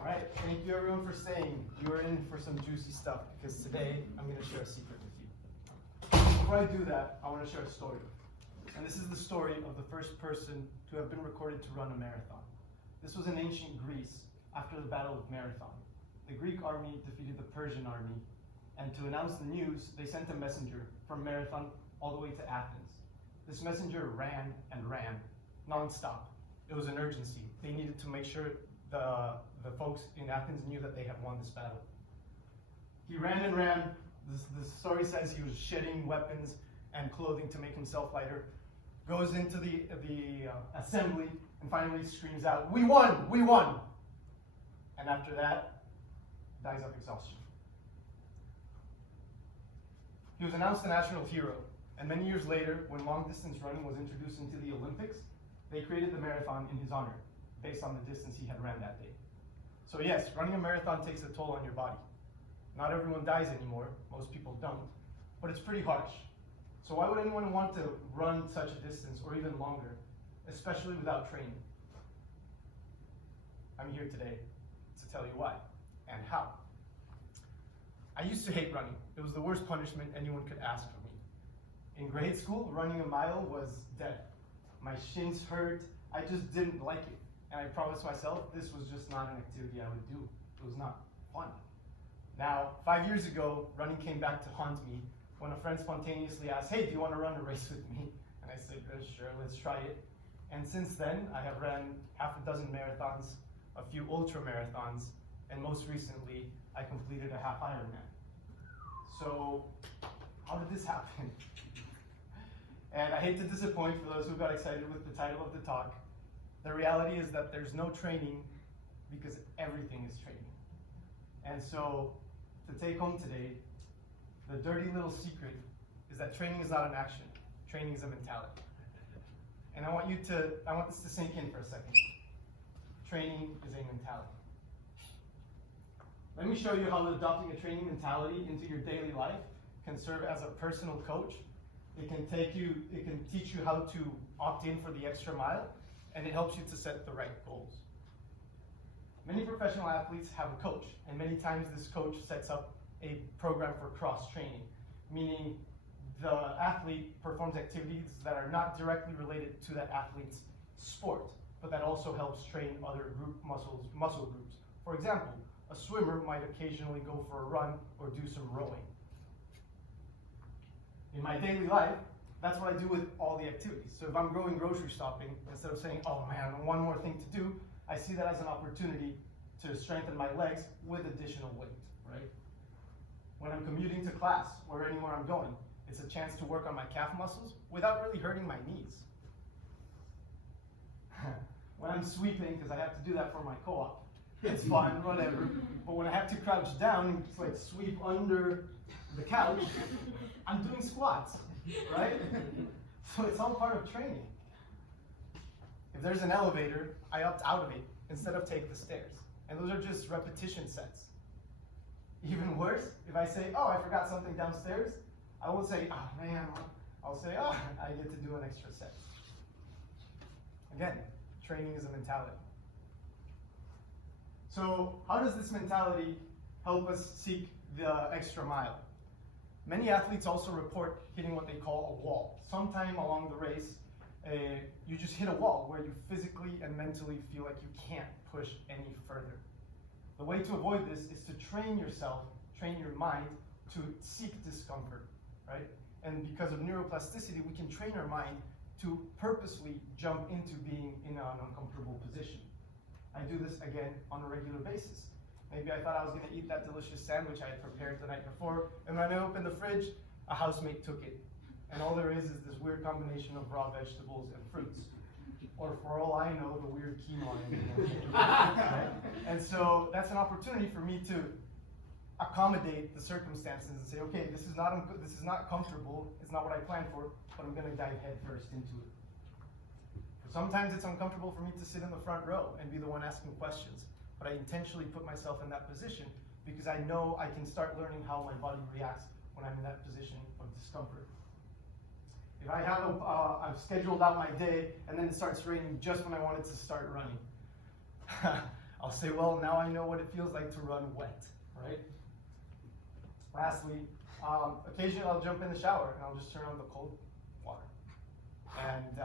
All right, thank you everyone for staying. You're in for some juicy stuff because today I'm going to share a secret with you. Before I do that, I want to share a story. And this is the story of the first person to have been recorded to run a marathon. This was in ancient Greece after the Battle of Marathon. The Greek army defeated the Persian army, and to announce the news, they sent a messenger from Marathon all the way to Athens. This messenger ran and ran non-stop. It was an urgency. They needed to make sure the folks in Athens knew that they had won this battle. He ran and ran. The story says he was shedding weapons and clothing to make himself lighter. Goes into the assembly and finally screams out, "We won! We won!" And after that, dies of exhaustion. He was announced a national hero, and many years later, when long-distance running was introduced into the Olympics, they created the marathon in his honor, based on the distance he had ran that day. So yes, running a marathon takes a toll on your body. Not everyone dies anymore, most people don't, but it's pretty harsh. So why would anyone want to run such a distance or even longer, especially without training? I'm here today to tell you why and how. I used to hate running. It was the worst punishment anyone could ask for me. In grade school, running a mile was death. My shins hurt. I just didn't like it. And I promised myself this was just not an activity I would do. It was not fun. Now, 5 years ago, running came back to haunt me when a friend spontaneously asked, "Hey, do you want to run a race with me?" And I said, "Sure, let's try it." And since then, I have ran half a dozen marathons, a few ultramarathons, and most recently, I completed a half Ironman. So, how did this happen? And I hate to disappoint for those who got excited with the title of the talk. The reality is that there's no training because everything is training. And so, to take home today, the dirty little secret is that training is not an action. Training is a mentality. And I want this to sink in for a second. Training is a mentality. Let me show you how adopting a training mentality into your daily life can serve as a personal coach. It can teach you how to opt in for the extra mile, and it helps you to set the right goals. Many professional athletes have a coach, and many times this coach sets up a program for cross-training, meaning the athlete performs activities that are not directly related to that athlete's sport, but that also helps train other muscle groups. For example, a swimmer might occasionally go for a run or do some rowing. In my daily life, that's what I do with all the activities. So if I'm going grocery shopping, instead of saying, "Oh man, one more thing to do," I see that as an opportunity to strengthen my legs with additional weight, right? When I'm commuting to class or anywhere I'm going, it's a chance to work on my calf muscles without really hurting my knees. When I'm sweeping, because I have to do that for my co-op, it's fun, whatever. But when I have to crouch down and just like sweep under the couch, I'm doing squats, right? So it's all part of training. If there's an elevator, I opt out of it instead of take the stairs. And those are just repetition sets. Even worse, if I say, "Oh, I forgot something downstairs," I won't say, "Oh man," I'll say, "Oh, I get to do an extra set." Again, training is a mentality. So how does this mentality help us seek the extra mile? Many athletes also report hitting what they call a wall. Sometime along the race, you just hit a wall where you physically and mentally feel like you can't push any further. The way to avoid this is to train yourself, train your mind to seek discomfort, right? And because of neuroplasticity, we can train our mind to purposely jump into being in an uncomfortable position. I do this again on a regular basis. Maybe I thought I was going to eat that delicious sandwich I had prepared the night before, and when I opened the fridge, a housemate took it. And all there is this weird combination of raw vegetables and fruits. Or for all I know, the weird quinoa in it. Right? And so that's an opportunity for me to accommodate the circumstances and say, okay, this is not comfortable, it's not what I planned for, but I'm going to dive head first into it. Sometimes it's uncomfortable for me to sit in the front row and be the one asking questions, but I intentionally put myself in that position because I know I can start learning how my body reacts when I'm in that position of discomfort. If I have I've scheduled out my day and then it starts raining just when I wanted to start running, I'll say, well, now I know what it feels like to run wet, right? Lastly, occasionally I'll jump in the shower and I'll just turn on the cold water. And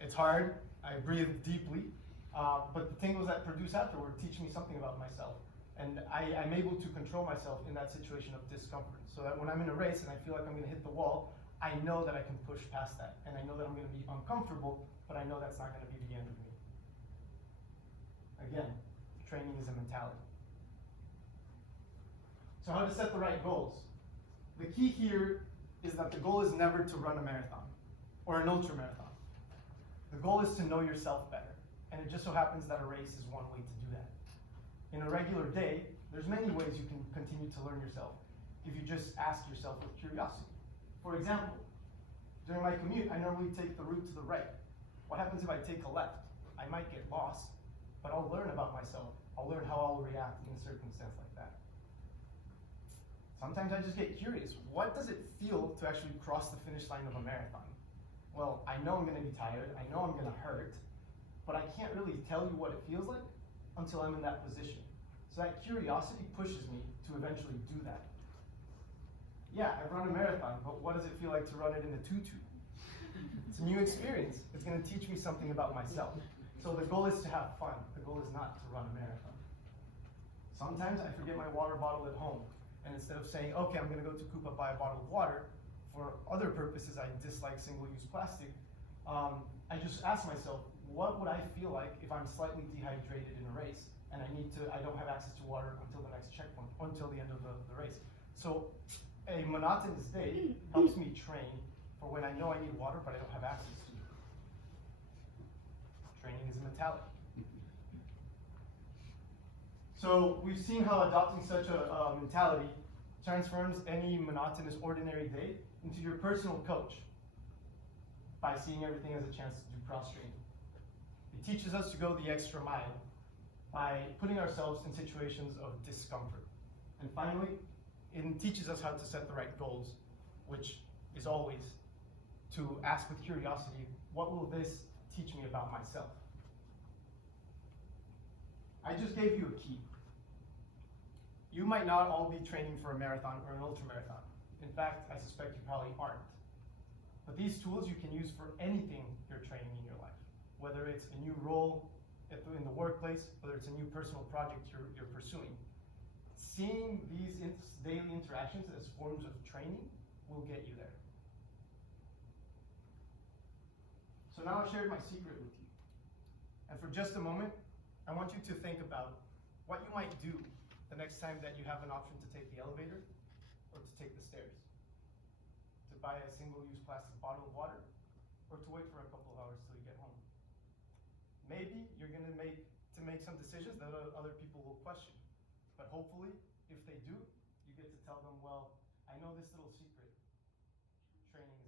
it's hard, I breathe deeply, but the tingles that produce afterward teach me something about myself. And I'm able to control myself in that situation of discomfort. So that when I'm in a race and I feel like I'm gonna hit the wall, I know that I can push past that. And I know that I'm gonna be uncomfortable, but I know that's not gonna be the end of me. Again, training is a mentality. So how to set the right goals? The key here is that the goal is never to run a marathon or an ultramarathon. The goal is to know yourself better. And it just so happens that a race is one way to do that. In a regular day, there's many ways you can continue to learn yourself if you just ask yourself with curiosity. For example, during my commute, I normally take the route to the right. What happens if I take a left? I might get lost, but I'll learn about myself. I'll learn how I'll react in a circumstance like that. Sometimes I just get curious. What does it feel to actually cross the finish line of a marathon? Well, I know I'm gonna be tired, I know I'm gonna hurt, but I can't really tell you what it feels like until I'm in that position. So that curiosity pushes me to eventually do that. Yeah, I've run a marathon, but what does it feel like to run it in a tutu? It's a new experience. It's gonna teach me something about myself. So the goal is to have fun. The goal is not to run a marathon. Sometimes I forget my water bottle at home. And instead of saying, okay, I'm gonna go to Coupa, buy a bottle of water, for other purposes, I dislike single-use plastic, I just ask myself, what would I feel like if I'm slightly dehydrated in a race and I don't have access to water until the next checkpoint, until the end of the race. So a monotonous day helps me train for when I know I need water, but I don't have access to it. Training is a mentality. So we've seen how adopting such a mentality transforms any monotonous, ordinary day into your personal coach by seeing everything as a chance to do cross-training. It teaches us to go the extra mile by putting ourselves in situations of discomfort. And finally, it teaches us how to set the right goals, which is always to ask with curiosity, what will this teach me about myself? I just gave you a key. You might not all be training for a marathon or an ultramarathon. In fact, I suspect you probably aren't. But these tools you can use for anything you're training in your life, whether it's a new role in the workplace, whether it's a new personal project you're pursuing. Seeing these daily interactions as forms of training will get you there. So now I've shared my secret with you. And for just a moment, I want you to think about what you might do the next time that you have an option to take the elevator or to take the stairs. To buy a single-use plastic bottle of water or to wait for a couple of hours till you get home. Maybe you're going to make some decisions that other people will question. But hopefully, if they do, you get to tell them, well, I know this little secret. Training is